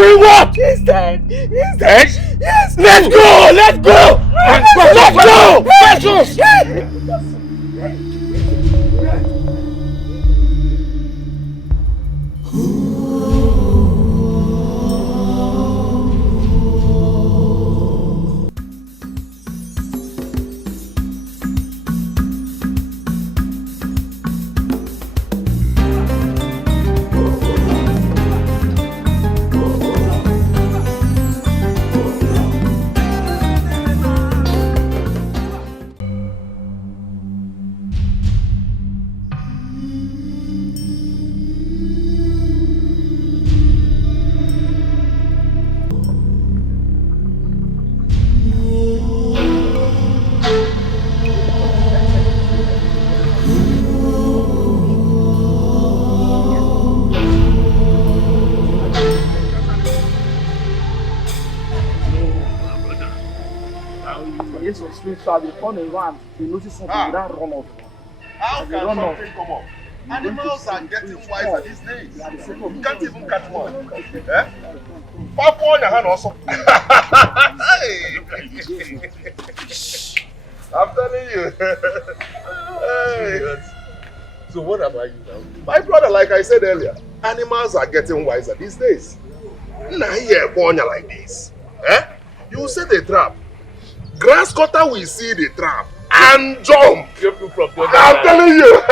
doing what? He's dead. He's dead? Yes. Let's go! Let's go! Let's go! Precious! So they turn around, they notice something, they don't run off. How can something come up? Animals are getting wiser these days. You can't even catch one. Eh? Papa on your hand also. I'm telling you. Hey. So what about you now? My brother, like I said earlier, animals are getting wiser these days. Now here, like this. Eh? You set a trap. Grass cutter will see the trap and jump. I'm telling you.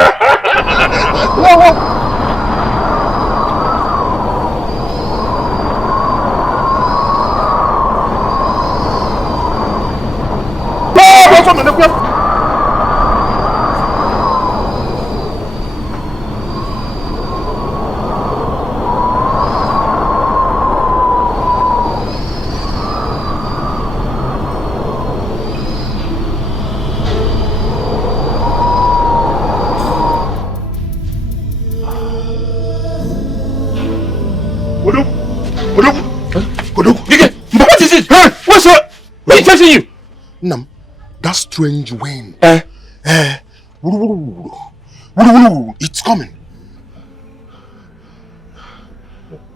What is it? Huh? What's up? What's chasing you? Nam, that strange wind. It's coming.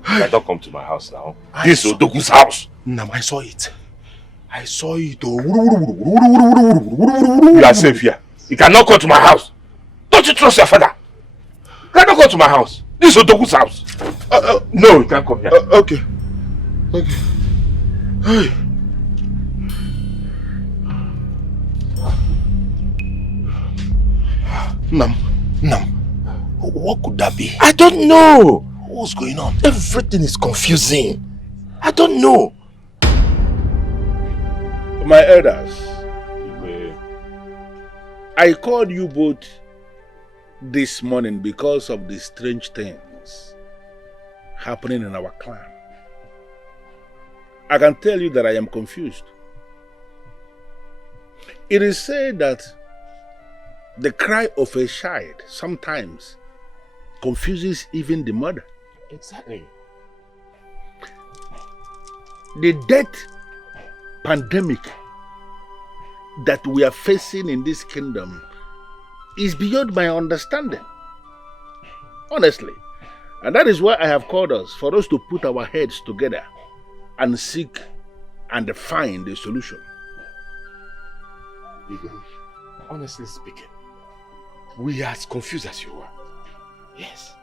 I don't come to my house now. This is Odogu's house. Nam, I saw it. I saw it. You are safe here. You cannot come to my house. Don't you trust your father? You cannot come to my house. This is Odogu's house. No, you can't come here. Okay. Okay. Hey. Nam, what could that be? I don't know. What's going on? Everything is confusing. I don't know. My elders, I called you both this morning because of the strange things happening in our clan. I can tell you that I am confused. It is said that the cry of a child sometimes confuses even the mother. Exactly. The death pandemic that we are facing in this kingdom is beyond my understanding. Honestly. And that is why I have called us, for us to put our heads together and seek and find a solution. Honestly speaking, we are as confused as you are. Yes.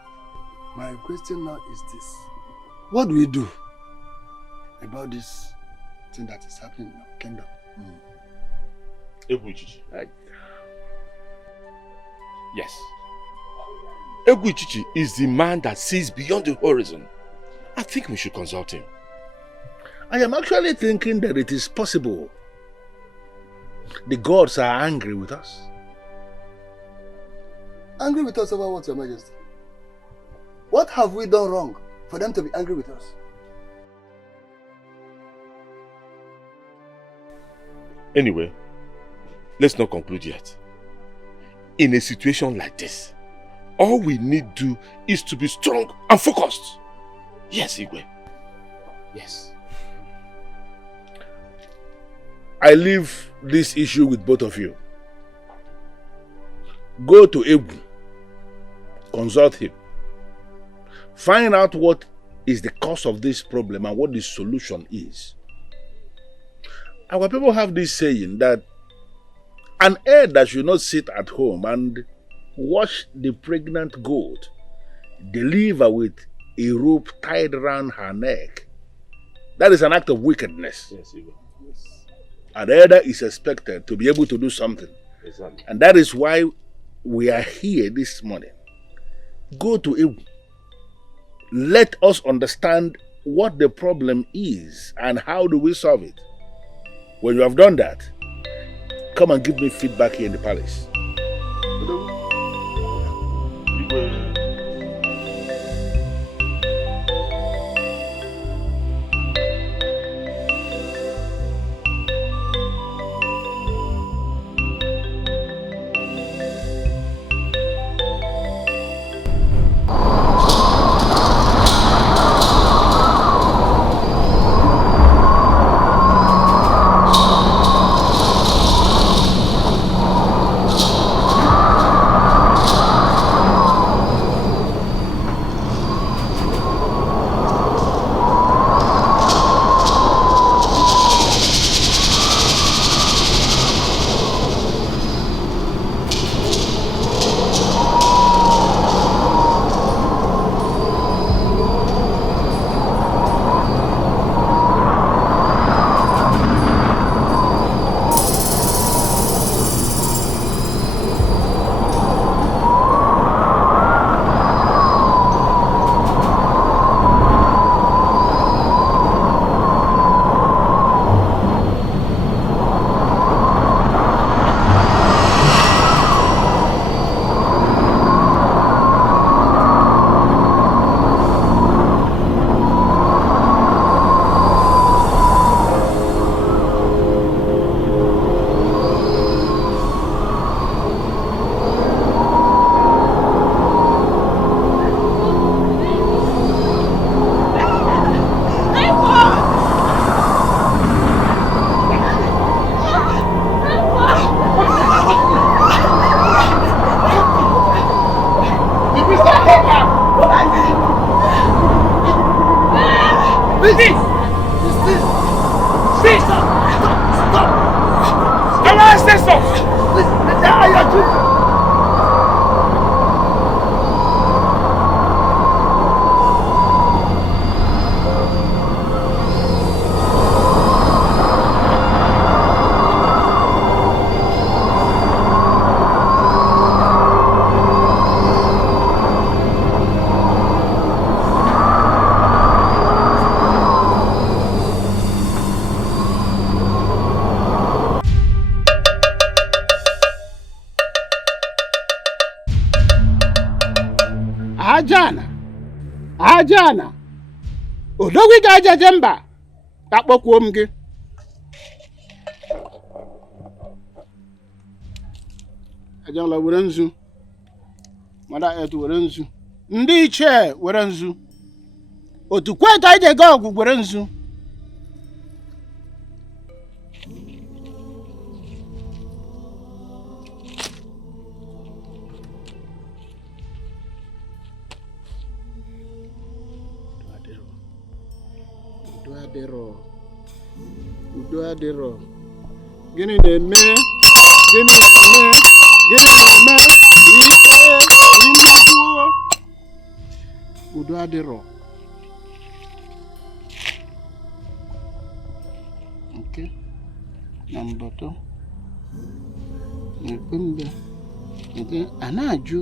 My question now is this. What do we do about this thing that is happening in our kingdom? Yes. Eguichichi is the man that sees beyond the horizon. I think we should consult him. I am actually thinking that it is possible the gods are angry with us. Angry with us over what, Your Majesty? What have we done wrong for them to be angry with us? Anyway, let's not conclude yet. In a situation like this, all we need to do is to be strong and focused. Yes, Igwe. Yes. I leave this issue with both of you. Go to Egu, consult him, find out what is the cause of this problem and what the solution is. Our people have this saying that an elder should not sit at home and watch the pregnant goat deliver with a rope tied around her neck. That is an act of wickedness. Yes, Igwe. An elder is expected to be able to do something. Exactly. And that is why we are here this morning. Go to Igwe. Let us understand what the problem is and how do we solve it. When you have done that, come and give me feedback here in the palace. Igwe. Ajana odogwi ga-ajaje mba akpọkwuo m gị ajala were nzu mara etu were nzu ndị ichie were nzu otu kweta ije ga ọgwụ were nzu udo adịrọ gịnị na-eme ike imekwu udo adịrọ nke na mbọtọ na-ekpe mbe nke a na-ajụ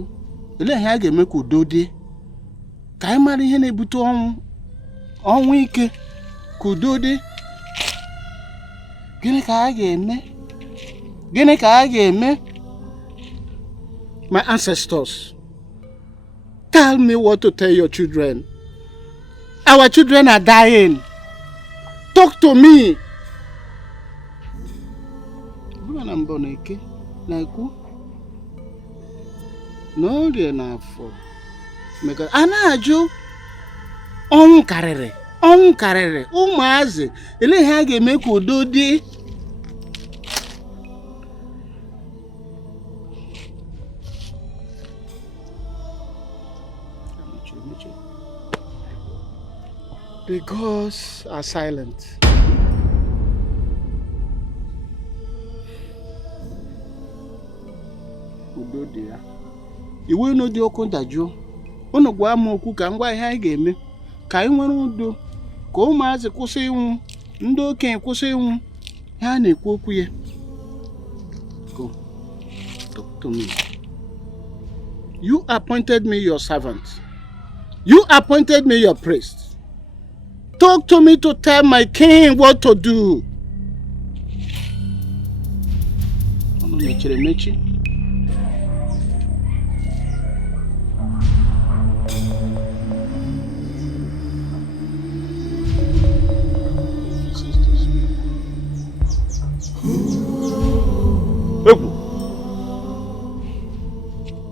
olee ihe a ga-eme ka udo dị ka anyị mara ihe na-ebute ọnwụ ike ka udo dị. Gịnị ka a ga-eme? My ancestors, tell me what to tell your children. Our children are dying. Talk to me. Bụrụ na mbọ na-eke na-ekwu n'orie n'afọ maka a na-ajụ ọnwụ karịrị ụmụazị ele ihe a ga-eme ka udo dị. The gods are silent. Udo dị ya. Iwe unu dị okwu ndajụ. Unu gwa m okwu ka ngwa ihe anyị ga-eme. Ka anyị nwere udo. Ka ụmụazị kwụsị ịnwụ. Ndị okenye kwụsị ịnwụ. Ha na-ekwu okwu ya. Go. Talk to me. You appointed me your servant. You appointed me your priest. Talk to me to tell my king what to do. Unu mechiri emechi.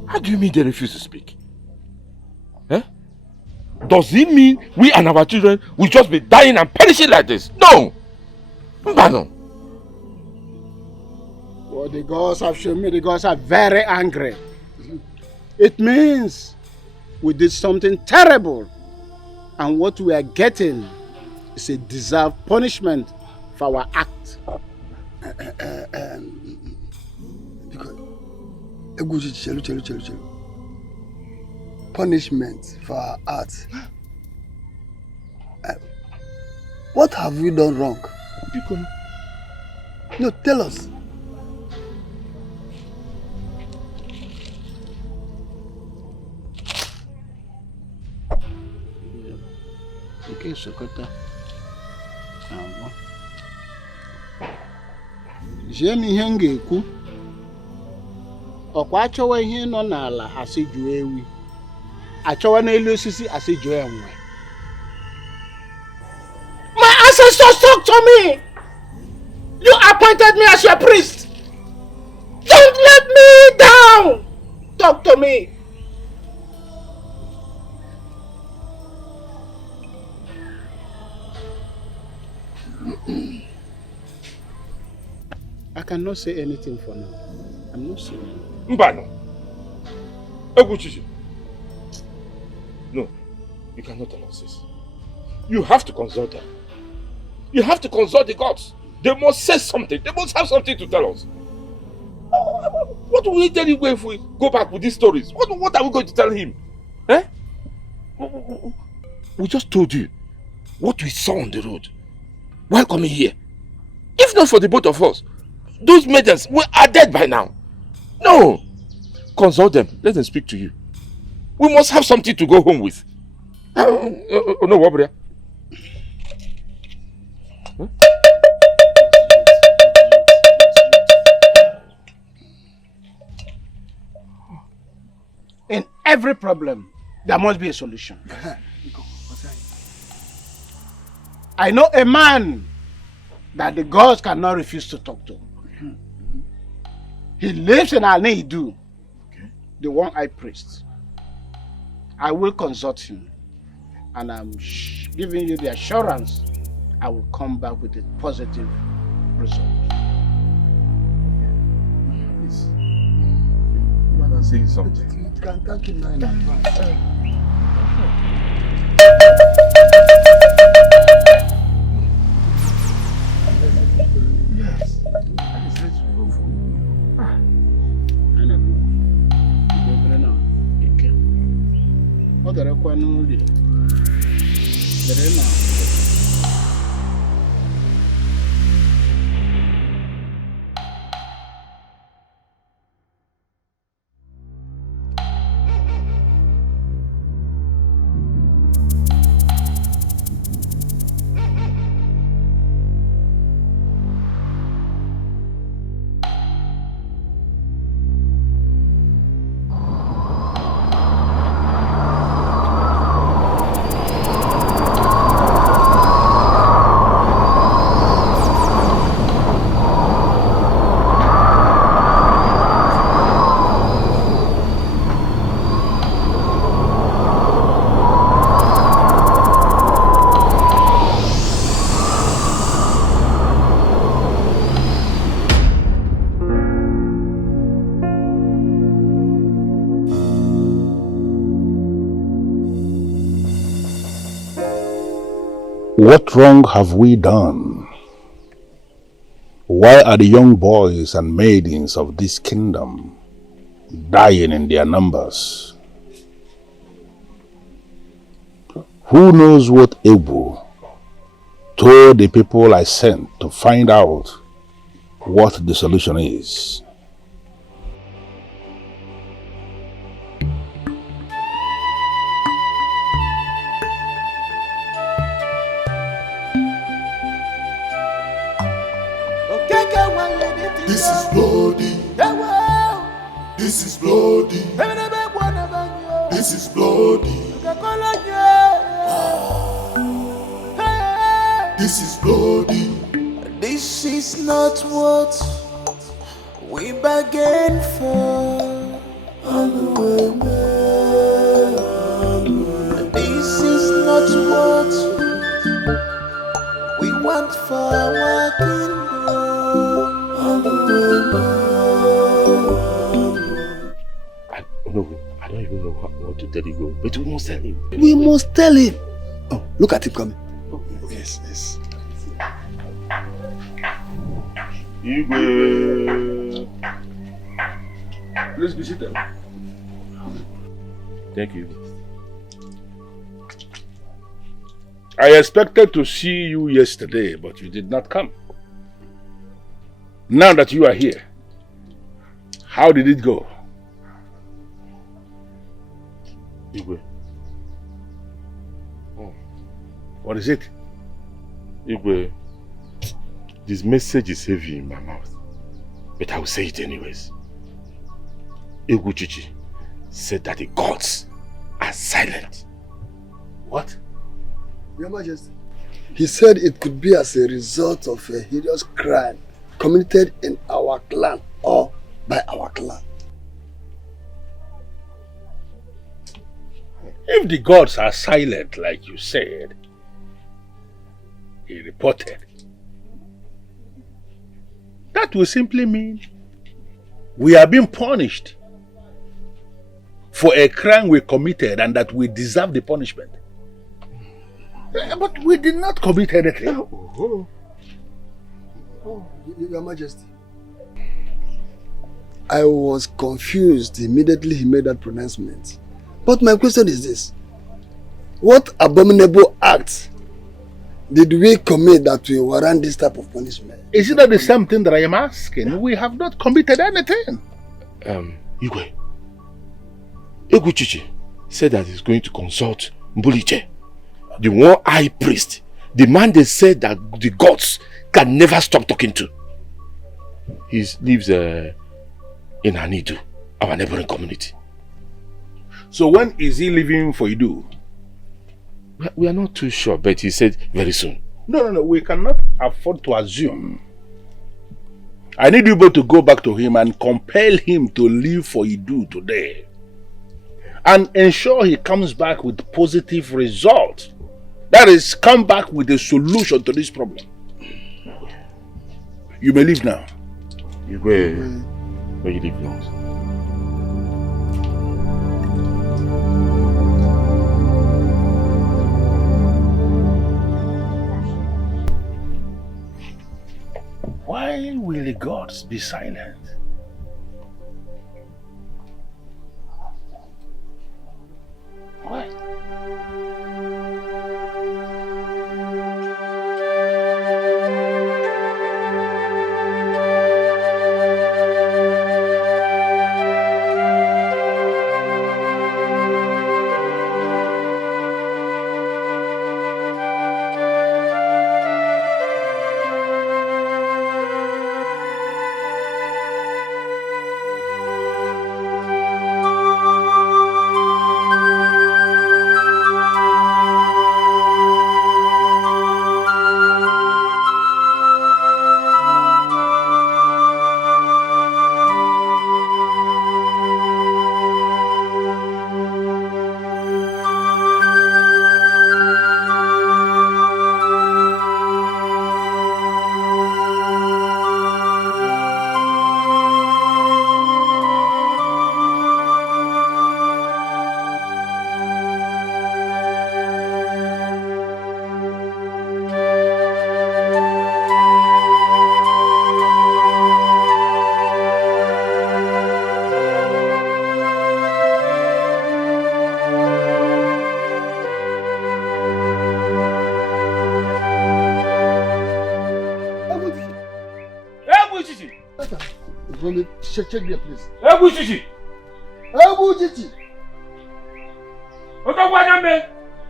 How do you mean they refuse to speak? Eh? Does it mean we and our children will just be dying and perishing like this? No! No. Well, the gods have shown me the gods are very angry. It means we did something terrible. And what we are getting is a deserved punishment for our act. Punishment for our art. What have we done wrong? No, tell us. Okay, Sokota. Jemi ihe m ga-ekwu. Ọkwa achọwa ihe nọ n'ala asị jụọ ewi. Achọwa n'elu osisi asị jụọ enwe. My ancestors talk to me. You appointed me as your priest. Don't let me down. Talk to me. I cannot say anything for now. I'm not saying. Mbano. Eguchichi. No, you cannot tell us this. You have to consult them. You have to consult the gods. They must say something. They must have something to tell us. What will we tell him if we go back with these stories? What are we going to tell him? Eh? We just told you what we saw on the road while coming here. If not for the both of us, those maidens are dead by now. No! Consult them. Let them speak to you. We must have something to go home with. No, Wabria. Huh? In every problem, there must be a solution. I know a man that the gods cannot refuse to talk to. He lives in Alneidu, the one-eyed priest. I will consult him, and I'm giving you the assurance I will come back with a positive result. Please. You are not saying something. Thank you in advance. Yes. That is let's go for. What wrong have we done? Why are the young boys and maidens of this kingdom dying in their numbers? Who knows what Ebu told the people I sent to find out what the solution is? This is bloody. This is bloody. This is bloody. This is bloody. This is not what we bargained for. This is not what we want for our kingdom. I don't even know what to tell you, but we must tell him. We must tell him. Oh, look at him coming. Oh, yes, yes. Igwe. Please be seated. Thank you. I expected to see you yesterday, but you did not come. Now that you are here, how did it go? Igwe. Oh. What is it? Igwe, this message is heavy in my mouth, but I will say it anyways. Igwe Chichi said that the gods are silent. What? Your Majesty. He said it could be as a result of a hideous crime committed in our clan or by our clan. If the gods are silent, like you said, he reported, that will simply mean we are being punished for a crime we committed and that we deserve the punishment. But we did not commit anything. Oh, Your Majesty. I was confused immediately he made that pronouncement. But my question is this. What abominable act did we commit that will warrant this type of punishment? Is it not the same thing that I am asking? We have not committed anything. Igwe. Igwe Chichi said that he's going to consult Mbuliche, the one high priest, the man they said that the gods can never stop talking to. He lives in Anidu, our neighboring community. So when is he leaving for Idu? We are not too sure, but he said very soon. No. We cannot afford to assume. I need you both to go back to him and compel him to leave for Idu today. And ensure he comes back with positive results. That is, come back with a solution to this problem. You may leave now. Where you leave now? Why will the gods be silent? Why? Check there, please. Ebu Chichi! Ebu Chichi! What about me?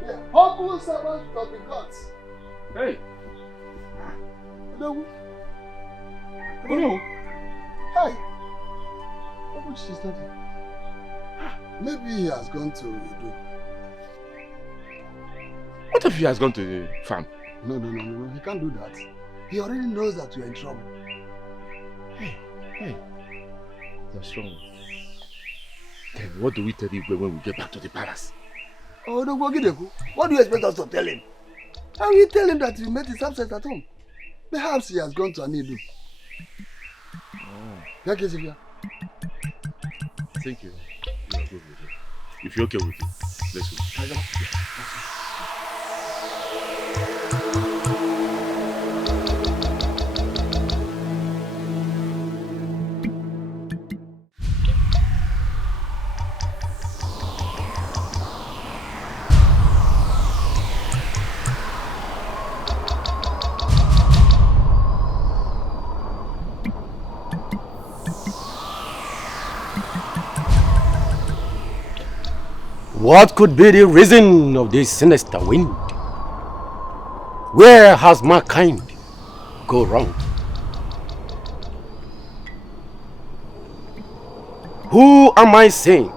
The humble servant of the gods. Hey! No. No. Hi. Ebu Chichi's not here. Maybe he has gone to Edo. What if he has gone to the farm? No. He can't do that. He already knows that you're in trouble. Hey. That's wrong. Then what do we tell Igwe when we get back to the palace? Oh, no, what do you expect us to tell him? How will you tell him that you met his absence at home? Perhaps he has gone to Anidu. Thank you. You are good with it. If you're okay with it, let's go. What could be the reason of this sinister wind? Where has mankind gone wrong? Who am I saying?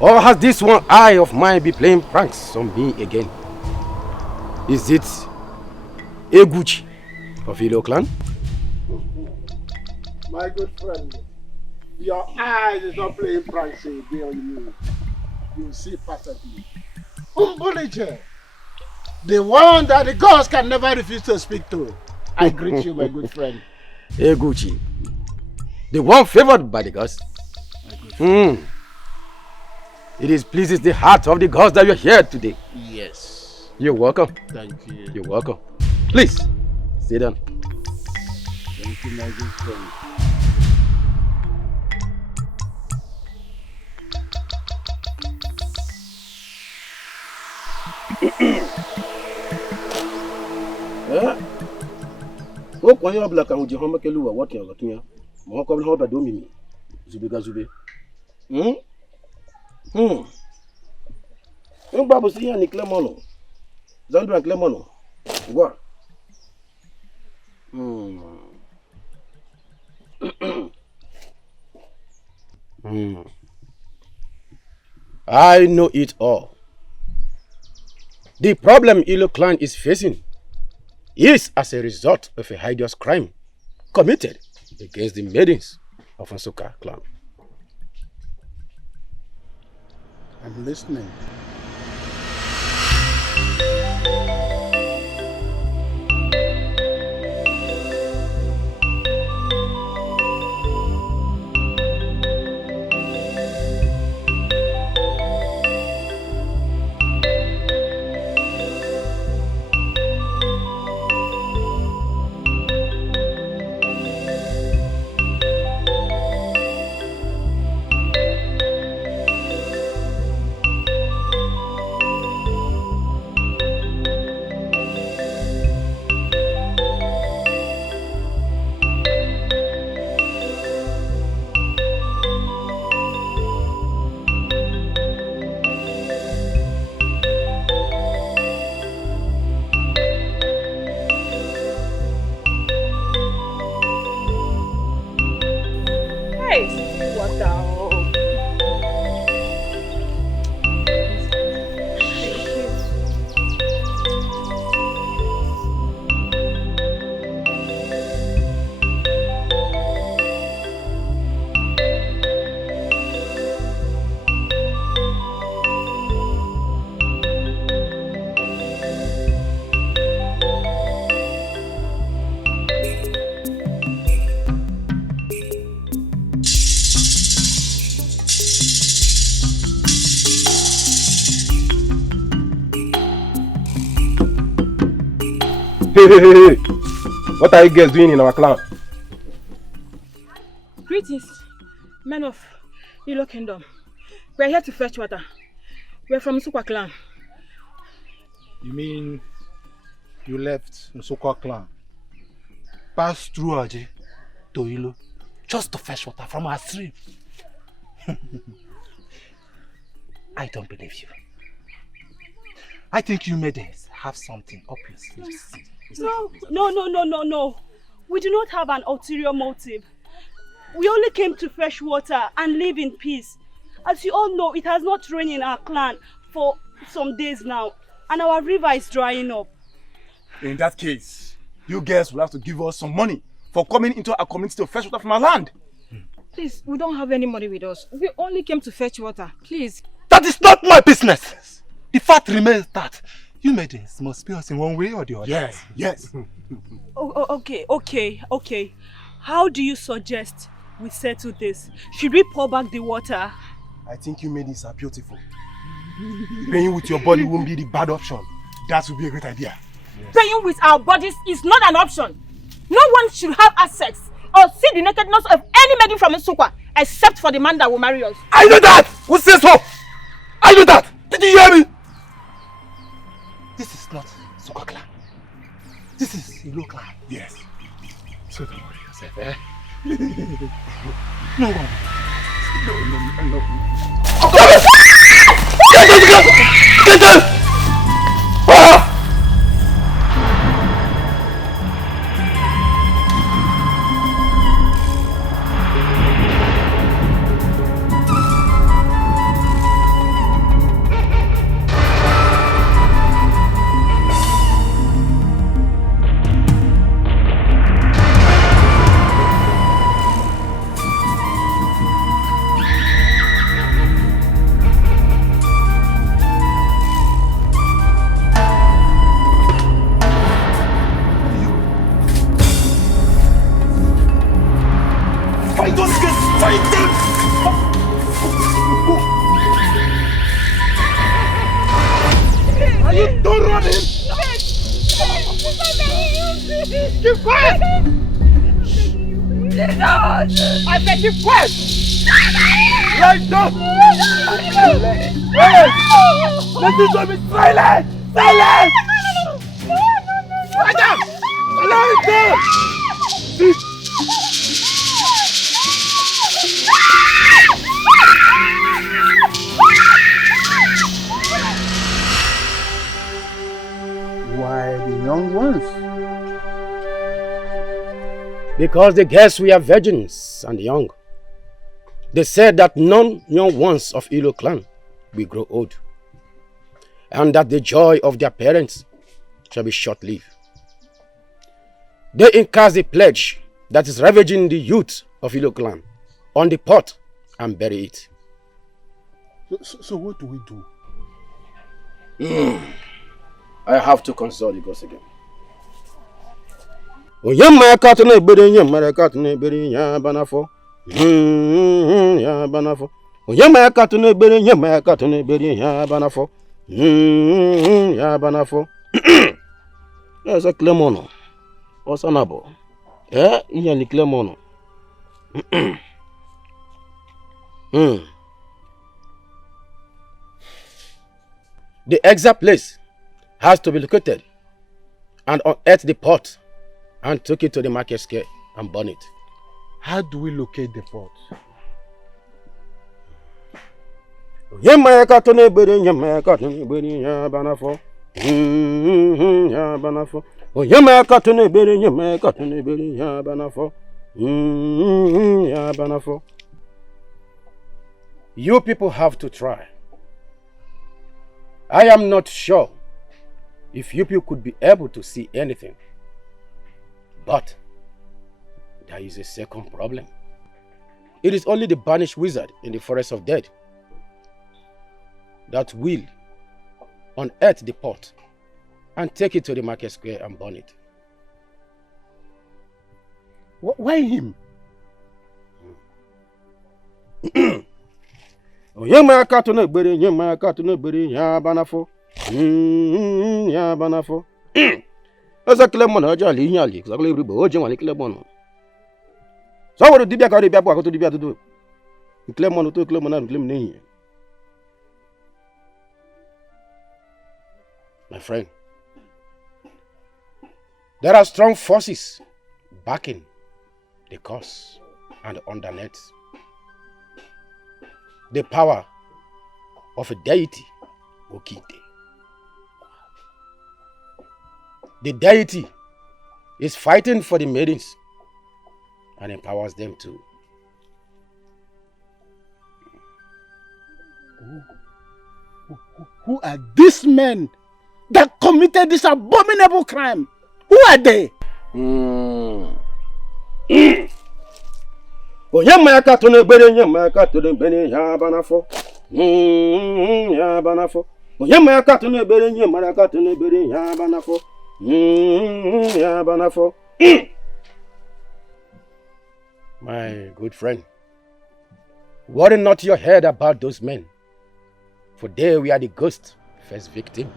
Or has this one eye of mine be playing pranks on me again? Is it Eguchi of Ilo clan? My good friend, your eyes is not playing pranks again on you. You will see perfectly. Umbuliche, the one that the gods can never refuse to speak to. I greet you, my good friend. Eguchi, the one favored by the gods. It pleases the heart of the gods that you're here today. Yes. You're welcome. Thank you. You're welcome. Please, sit down. Thank you, my good friend. What onye ọbụla ka nji homa kelu wa wọtị ọgọtụ ya ma ọ kọbụla ọbịa domimi zubega zube ngba bụ si ya ni klemono zandra klemono gwa I know it all. The problem Ilo clan is facing is as a result of a hideous crime committed against the maidens of Nsukka clan. I'm listening. Hey. What are you guys doing in our clan? Greetings, men of Ilo Kingdom. We are here to fetch water. We are from Nsukka clan. You mean you left Nsukka clan, passed through Aje to Ilo, just to fetch water from our stream. I don't believe you. I think you maidens have something up your sleeves. No. We do not have an ulterior motive. We only came to fetch water and live in peace. As you all know, it has not rained in our clan for some days now, and our river is drying up. In that case, you girls will have to give us some money for coming into our community to fetch water from our land. Please, we don't have any money with us. We only came to fetch water. Please. That is not my business. The fact remains that you maidens must pay us in one way or the other. Yes. Okay. How do you suggest we settle this? Should we pour back the water? I think you maidens are beautiful. Playing with your body won't be the bad option. That would be a great idea. Yes. Playing with our bodies is not an option. No one should have access or see the nakedness of any maiden from Nsukka except for the man that will marry us. I know that! Who says so? I know that! Did you hear me? This is not Nsukka clan. This is Ilo clan. Yes. So don't worry yourself, eh? No. Get out! Because the girls were virgins and young. They said that none young ones of Ilo clan will grow old, and that the joy of their parents shall be short-lived. They encast the pledge that is ravaging the youth of Ilo clan on the pot and bury it. So what do we do? I have to consult the gods again. Oyama katune beri yamara katune beri ya banafo. Ya banafo. Oyama katune beri yamara katune beri ya banafo. Ya banafo. There's a Clemono. Osanabo. Iya ni Clemono. The exact place has to be located and unearth the pot and took it to the market square and burn it. How do we locate the pot? Yemaya katone beri yemaya katone beri ya banafo. Ya banafo. Yemaya katone beri yemaya katone beri ya banafo. Ya banafo. You people have to try. I am not sure if you people could be able to see anything. But there is a second problem. It is only the banished wizard in the forest of dead that will unearth the pot and take it to the market square and burn it. Why him? Yema katune beri yema katune beri ya banafo. Ya banafo. Asa Clemono aja li nyali, sa kle ribo oje wale Clemono. So wo dibia ka dibia bo ko to dibia to. Clemono to Clemono na Clemono ni. My friend, there are strong forces backing the cause. and underneath. The power of a deity, Okite. The deity is fighting for the maidens and empowers them too. Who are these men that committed this abominable crime? Who are they? Onyamaka to the bere, Yamaka to the bere, Yabanafo. Yabanafo. Onyamaka to the bere, Yamaka to the bere, Yabanafo. Yabanafo. My good friend, worry not your head about those men, for they were the ghost first victim.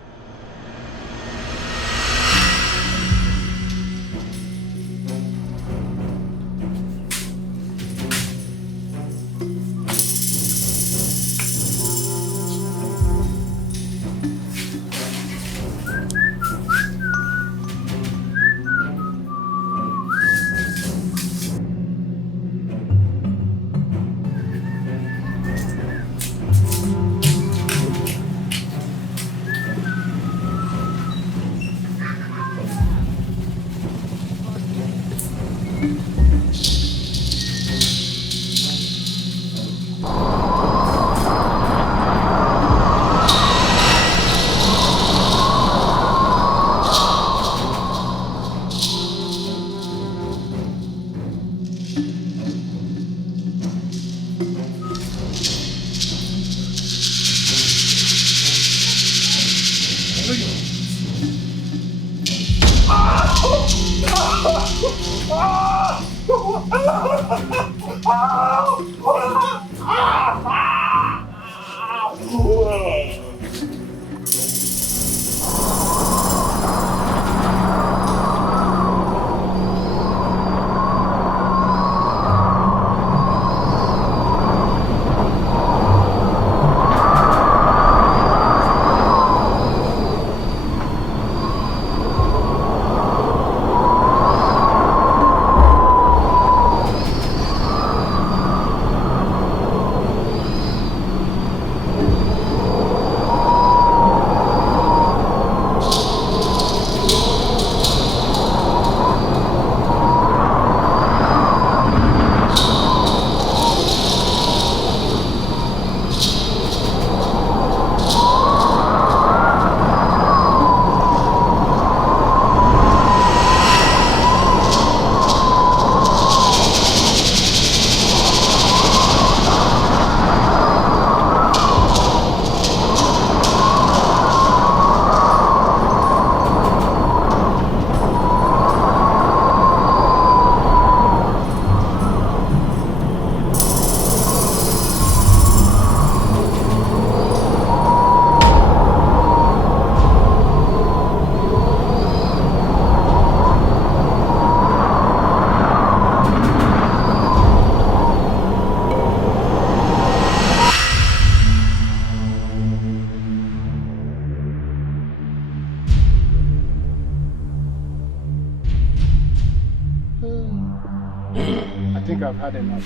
I think I've had enough.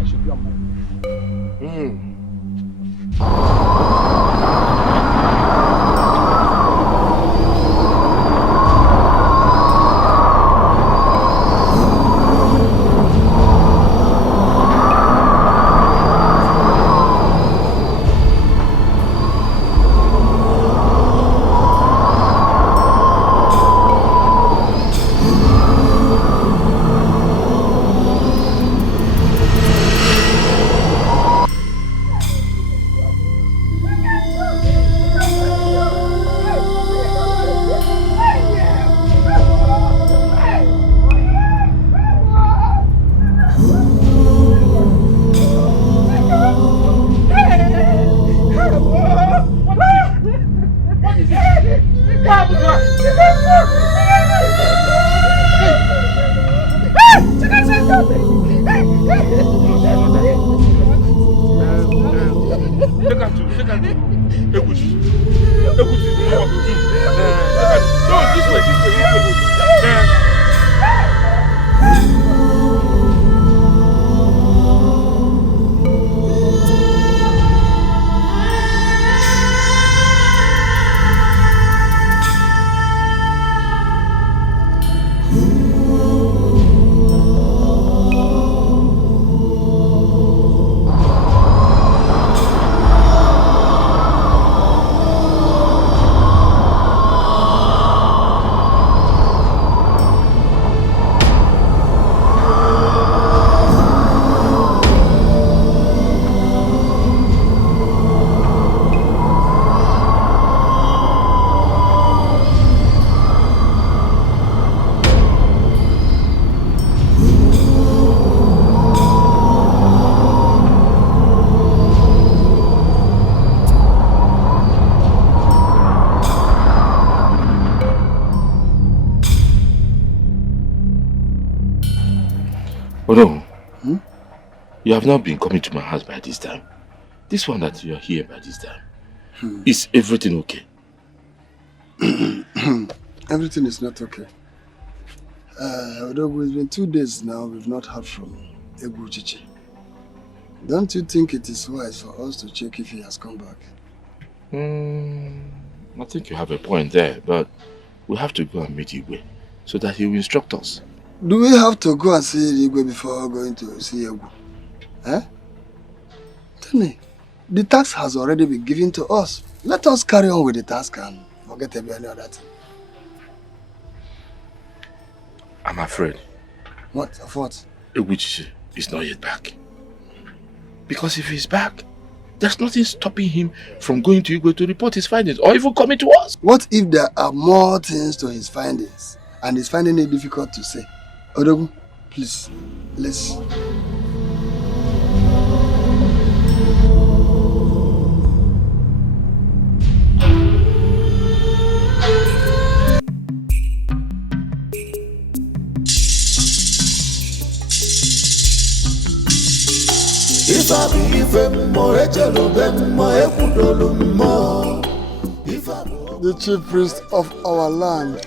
I should be on my way. no. You have not been coming to my house by this time. This one that you are here by this time. Is everything okay? Everything is not okay. Although it's been 2 days now, we've not heard from Chichi. Don't you think it is wise for us to check if he has come back? I think you have a point there, but we have to go and meet Igwe so that he will instruct us. Do we have to go and see Igwe before going to see Igwe? Eh? Tell me, the task has already been given to us. Let us carry on with the task and forget about any other thing. I'm afraid. What? Of what? Chichi is not yet back. Because if he's back, there's nothing stopping him from going to Igwe to report his findings or even coming to us. What if there are more things to his findings and he's finding it difficult to say? Odogu, please, let's... The chief priest of our land.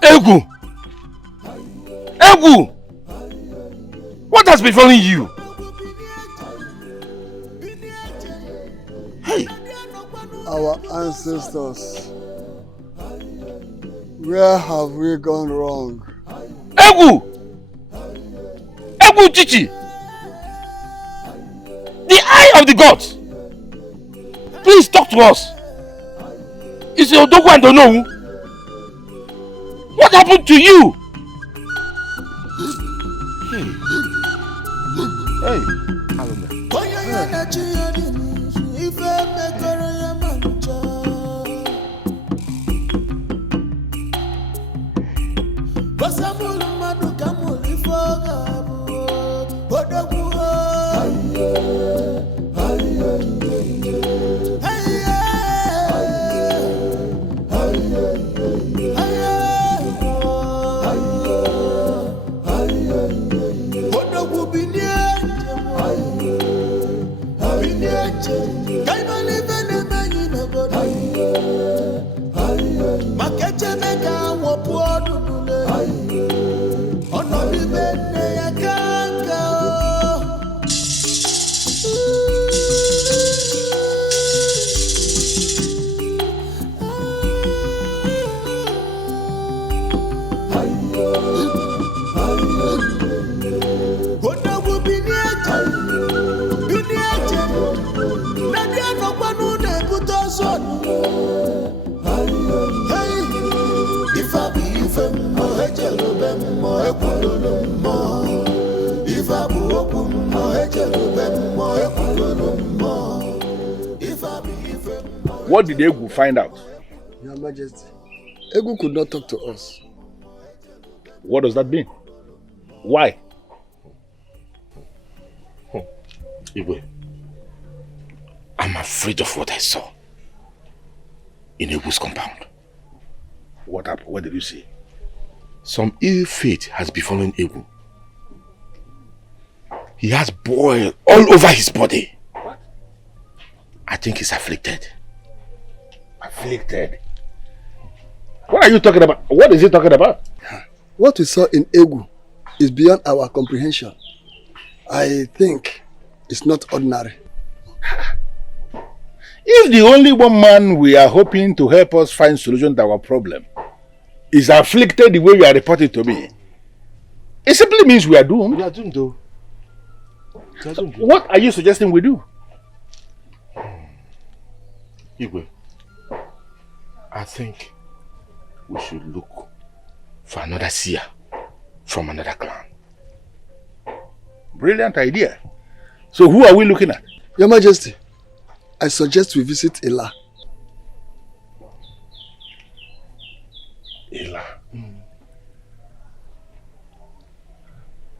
Egu! Egu! What has befallen you? Hey! Our ancestors. Where have we gone wrong? Egu! Egu Chichi! The eye of the gods! Please talk to us! Is your Odogu and Onowu? What happened to you? Hey, What did Egu find out? Your Majesty, Egu could not talk to us. What does that mean? Why? Igwe, I'm afraid of what I saw in Egu's compound. What happened? What did you see? Some ill fate has befallen Egu. He has boil all over his body. What? I think he's afflicted. Afflicted? What are you talking about? What is he talking about? What we saw in Egu is beyond our comprehension. I think it's not ordinary. If the only one man we are hoping to help us find solution to our problem is afflicted the way you are reporting to me, it simply means we are doomed. We are doomed though. So what are you suggesting we do? Igwe, I think we should look for another seer from another clan. Brilliant idea. So who are we looking at? Your Majesty, I suggest we visit Ela. Ela.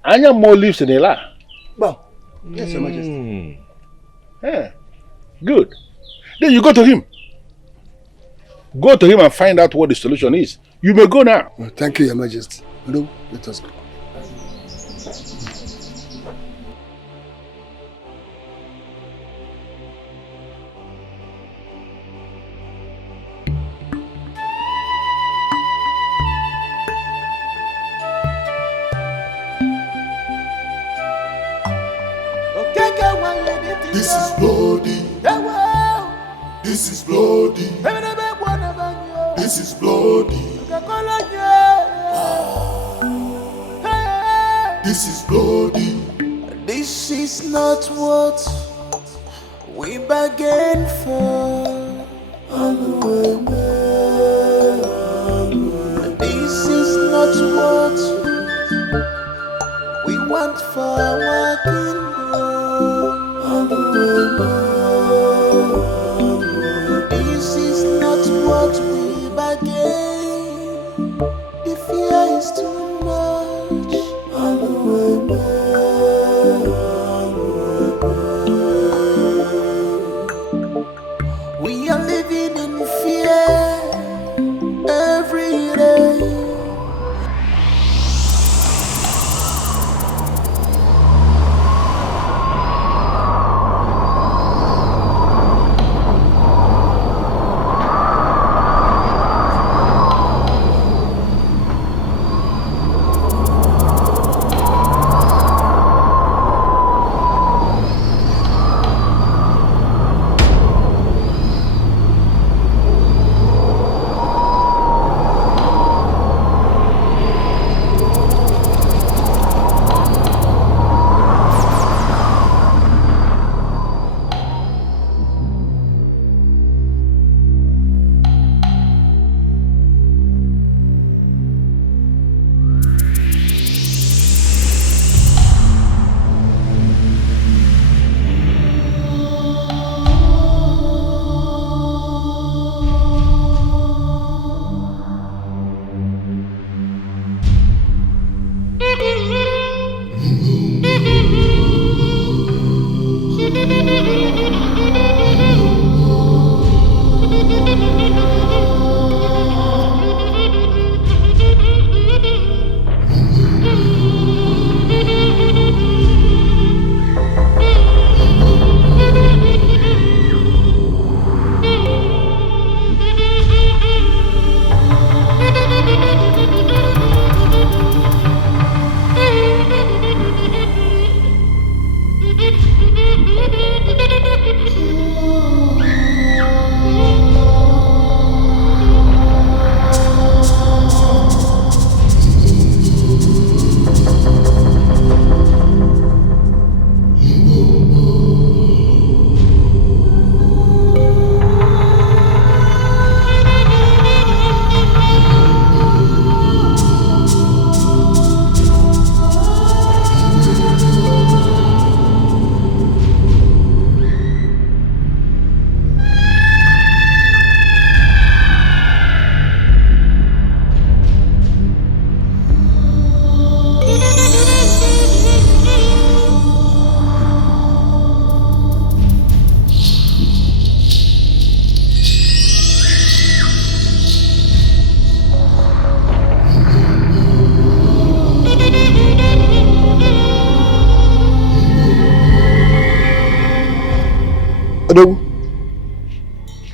Anya Mo lives in Ela. Well, yes, Your Majesty. Yeah. Good. Then you go to him. Go to him and find out what the solution is. You may go now. Well, thank you, Your Majesty. Hello, let us go. This is bloody. This is bloody. This is bloody. This is bloody. This is not what we bargained for. This is not what we want for our kingdom. This is not what we bargained. The fear is too much. We are living in fear every day.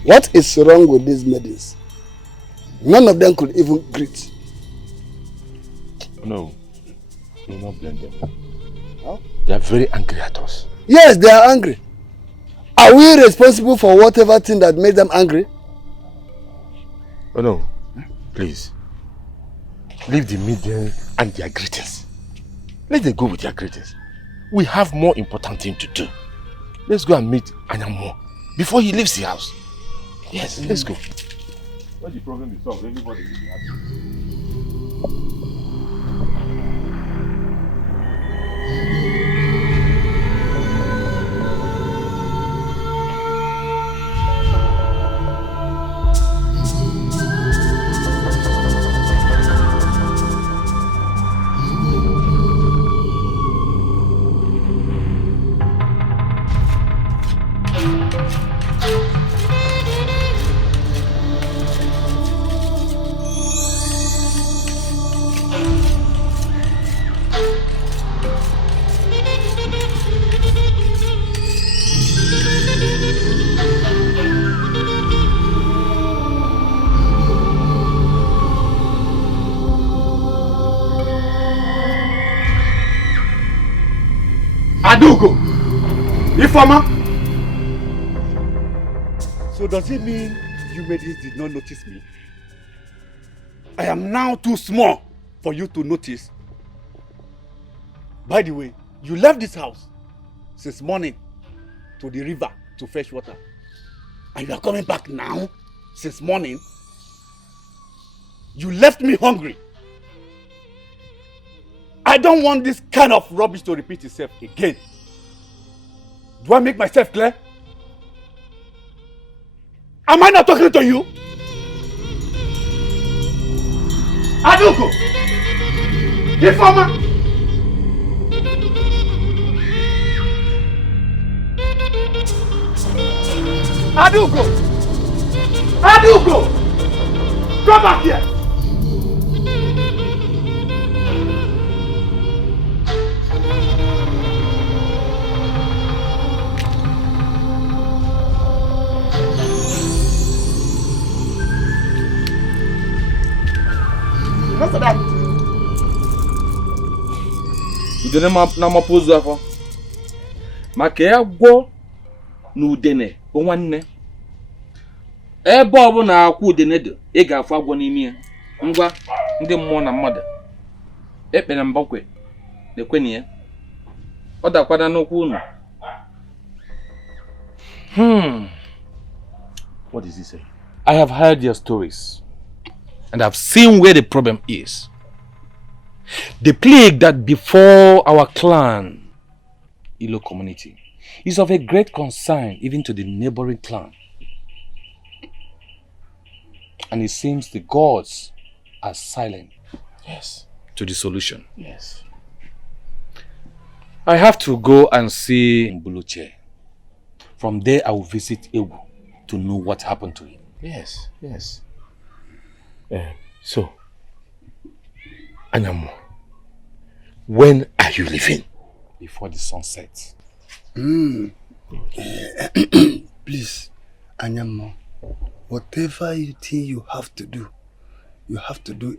What is wrong with these maidens? None of them could even greet. No, do not blame them. Huh? They are very angry at us. Yes, they are angry. Are we responsible for whatever thing that made them angry? Oh no, please. Leave the meeting and their greetings. Let them go with their greetings. We have more important thing to do. Let's go and meet Anyamo before he leaves the house. Yes, let's go. When the problem is solved, everybody will be happy. Adugo! Ifoma! So does it mean you maidens did not notice me? I am now too small for you to notice. By the way, you left this house since morning to the river to fetch water. And you are coming back now since morning. You left me hungry. I don't want this kind of rubbish to repeat itself again. Do I make myself clear? Am I not talking to you? Adugo! Informer! Adugo! Adugo! Come back here! What's that? Udene na mapozu afọ. Maka ya gwo na udene bụ nwanne. Ebe ọ bụ na akwa udene dị, ị ga-afụ agwọ n'ime ya. Ngwa ndị mmụọ na mmadụ. Ekpere mbakwe na-ekweni ya. Ọ dakwada n'okwu unu. What does he say? I have heard your stories. And I've seen where the problem is. The plague that before our clan, Ilo community, is of a great concern even to the neighboring clan. And it seems the gods are silent. Yes. To the solution. Yes. I have to go and see Mbuluche. From there I will visit Ewu to know what happened to him. Yes, yes. So, Anyamo, when are you leaving? Before the sun sets. Please, Anyamo, whatever you think you have to do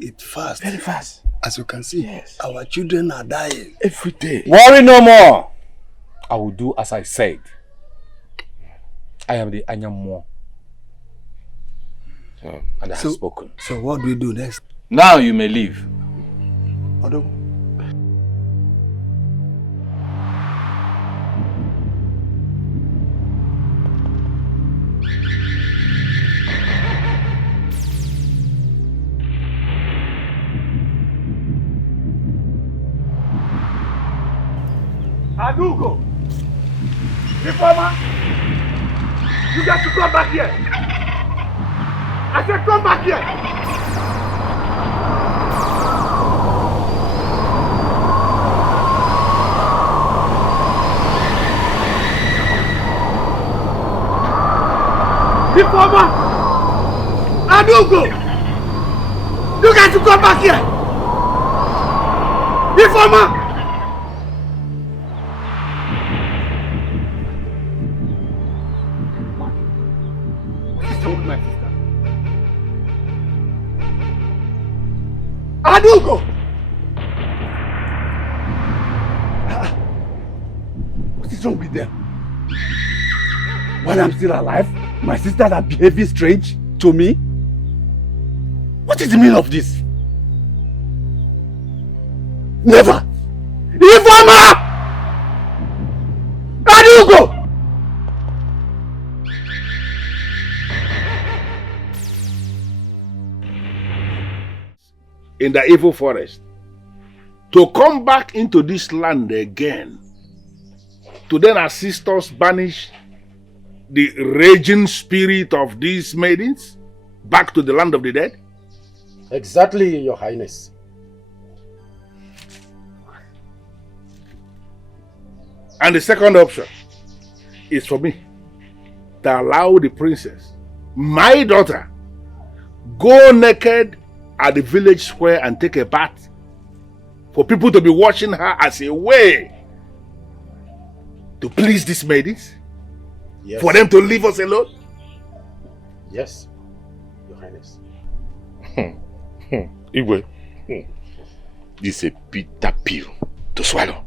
it fast. Very fast. As you can see, yes. Our children are dying. Every day. Worry no more. I will do as I said. I am the Anyamo. And I have spoken. So what do we do next? Now you may leave. Adugo. Informer! You got to come back here! I said come back here! Informer! Adugo! You got to come back here! Informer! Adugo! What is wrong with them? While I'm still alive, my sisters are behaving strange to me? What is the meaning of this? Never! Informer! Adugo! In the evil forest, to come back into this land again, to then assist us banish the raging spirit of these maidens back to the land of the dead? Exactly, Your Highness. And the second option is for me to allow the princess, my daughter, go naked at the village square and take a bath for people to be watching her as a way to please these maidens? Yes. For them to leave us alone? Yes, Your Highness. Igwe, this is a bitter pill to swallow.